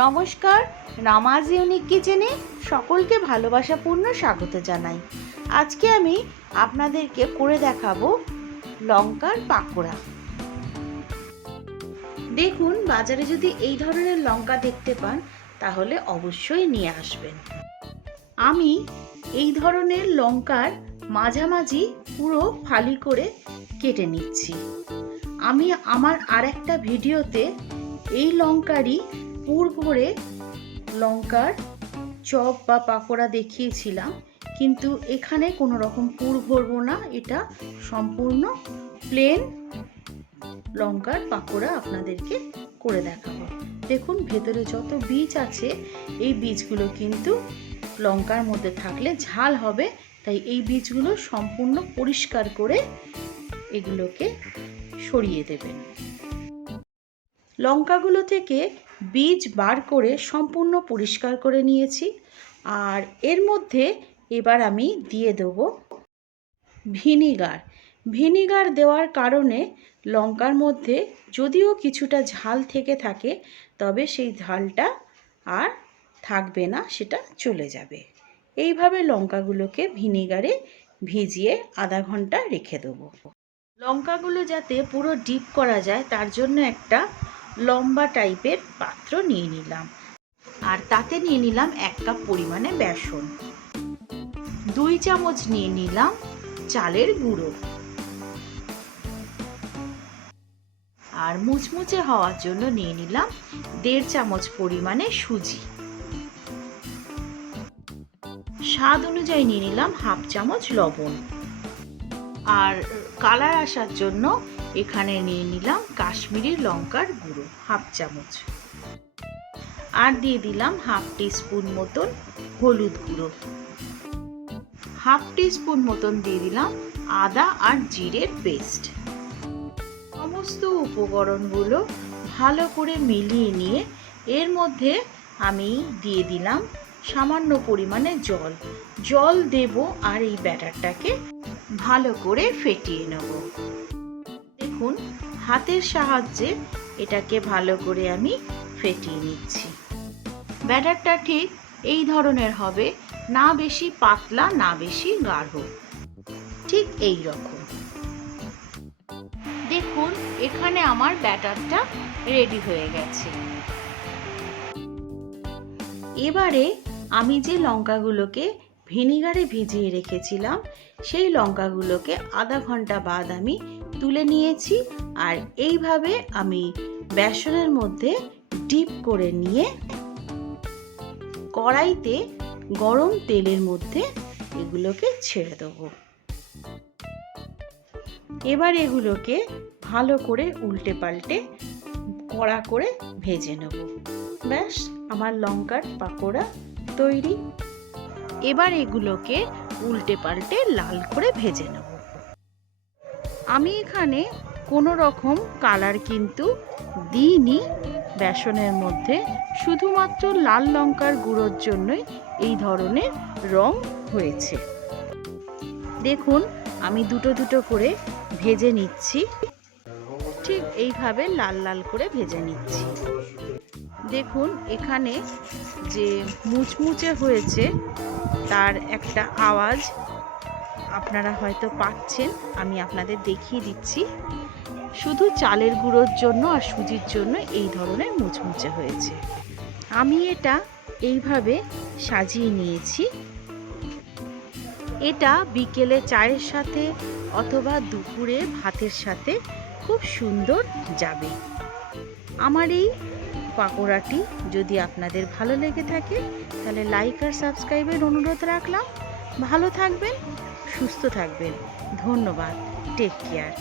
নমস্কার, রামাজ ইউনিক কিচেনে সকলকে ভালোবাসাপূর্ণ স্বাগত জানাই। আজকে আমি আপনাদেরকে করে দেখাবো লঙ্কার পাকোড়া। দেখুন, বাজারে যদি এই ধরনের লঙ্কা দেখতে পান তাহলে অবশ্যই নিয়ে আসবেন। আমি এই ধরনের লঙ্কার মাঝামাঝি পুরো ফালি করে কেটে নিচ্ছি। আমি আমার আরেকটা ভিডিওতে এই লঙ্কারই পুর ভরে লঙ্কার চপ বা পাকোড়া দেখিয়েছিলাম, কিন্তু এখানে কোনো রকম পুর ভরবো না, এটা সম্পূর্ণ প্লেন লঙ্কার পাকোড়া আপনাদেরকে করে দেখাবো। দেখুন, ভেতরে যত বীজ আছে এই বীজগুলো কিন্তু লঙ্কার মধ্যে থাকলে ঝাল হবে, তাই এই বীজগুলো সম্পূর্ণ পরিষ্কার করে এগুলোকে সরিয়ে দেবেন। লঙ্কাগুলো থেকে বীজ বার করে সম্পূর্ণ পরিষ্কার করে নিয়েছি। আর এর মধ্যে এবার আমি দিয়ে দেব ভিনিগার। ভিনিগার দেওয়ার কারণে লঙ্কার মধ্যে যদিও কিছুটা ঝাল থেকে থাকে, তবে সেই ঝালটা আর থাকবে না, সেটা চলে যাবে। এইভাবে লঙ্কাগুলোকে ভিনিগারে ভিজিয়ে আধা ঘন্টা রেখে দেবো। লঙ্কাগুলো যাতে পুরো ডিপ করা যায় তার জন্য একটা লম্বা টাইপের পাত্র নিয়ে নিলাম, আর তাতে নিয়ে নিলাম 1 কাপ পরিমাণে বেসন, 2 চামচ নিয়ে নিলাম চালের গুঁড়ো, আর মুচমুচে হওয়ার জন্য নিয়ে নিলাম 1.5 চামচ পরিমাণে সুজি, স্বাদ অনুযায়ী নিয়ে নিলাম 1/2 চামচ লবণ, আর কালার আসার জন্য এখানে নিয়ে নিলাম কাশ্মীরি লঙ্কার গুঁড়ো 1/2 চামচ, আর দিয়ে দিলাম 1/2 টিস্পুন মতন হলুদ গুঁড়ো, 1/2 টিস্পুন মতন দিয়ে দিলাম আদা আর জিরের পেস্ট। সমস্ত উপকরণগুলো ভালো করে মিলিয়ে নিয়ে এর মধ্যে আমি দিয়ে দিলাম সামান্য পরিমাণে জল দেব, আর এই ব্যাটারটাকে ভালো করে ফেটিয়ে নেব। দেখুন, হাতের সাহায্যে এটাকে ভালো করে আমি ফেটিয়ে নিচ্ছি। ব্যাটারটা ঠিক এই ধরনের হবে, না বেশি পাতলা না বেশি গাঢ়, ঠিক এই রকম। দেখুন, এখানে আমার ব্যাটারটা রেডি হয়ে গেছে। এবারে আমি যে লঙ্কাগুলোকে ভিনিগারে ভিজিয়ে রেখেছিলাম সেই লঙ্কাগুলোকে আধা ঘন্টা বাদ আমি তুলে নিয়েছি, আর এইভাবে আমি বেসনের মধ্যে ডিপ করে নিয়ে কড়াইতে গরম তেলের মধ্যে এগুলোকে ছেড়ে দেবো। এবার এগুলোকে ভালো করে উল্টে পাল্টে কড়া করে ভেজে নেব। ব্যাস, আমার লঙ্কার পাকোড়া তৈরি। এবার এগুলোকে উল্টে পাল্টে লাল করে ভেজে নেব। আমি এখানে কোনো রকম কালার কিন্তু দিইনি বেসনের মধ্যে, শুধুমাত্র লাল লঙ্কার গুঁড়োর জন্যই এই ধরনের রং হয়েছে। দেখুন, আমি দুটো দুটো করে ভেজে নিচ্ছি, ঠিক এইভাবে লাল লাল করে ভেজে নিচ্ছি। দেখুন, এখানে যে মুচমুচে হয়েছে তার একটা আওয়াজ আপনারা হয়তো পাচ্ছেন, আমি আপনাদের দেখিয়ে দিচ্ছি। শুধু চালের গুঁড়োর জন্য আর সুজির জন্য এই ধরনের মুচমুচে হয়েছে। আমি এটা এইভাবে সাজিয়ে নিয়েছি। এটা বিকেলে চায়ের সাথে অথবা দুপুরে ভাতের সাথে খুব সুন্দর যাবে। আমার এই পাকোড়াটি যদি আপনাদের ভালো লেগে থাকে তাহলে লাইক আর সাবস্ক্রাইবের অনুরোধ রাখলাম। ভালো থাকবেন, সুস্থ থাকবেন। ধন্যবাদ। Take care.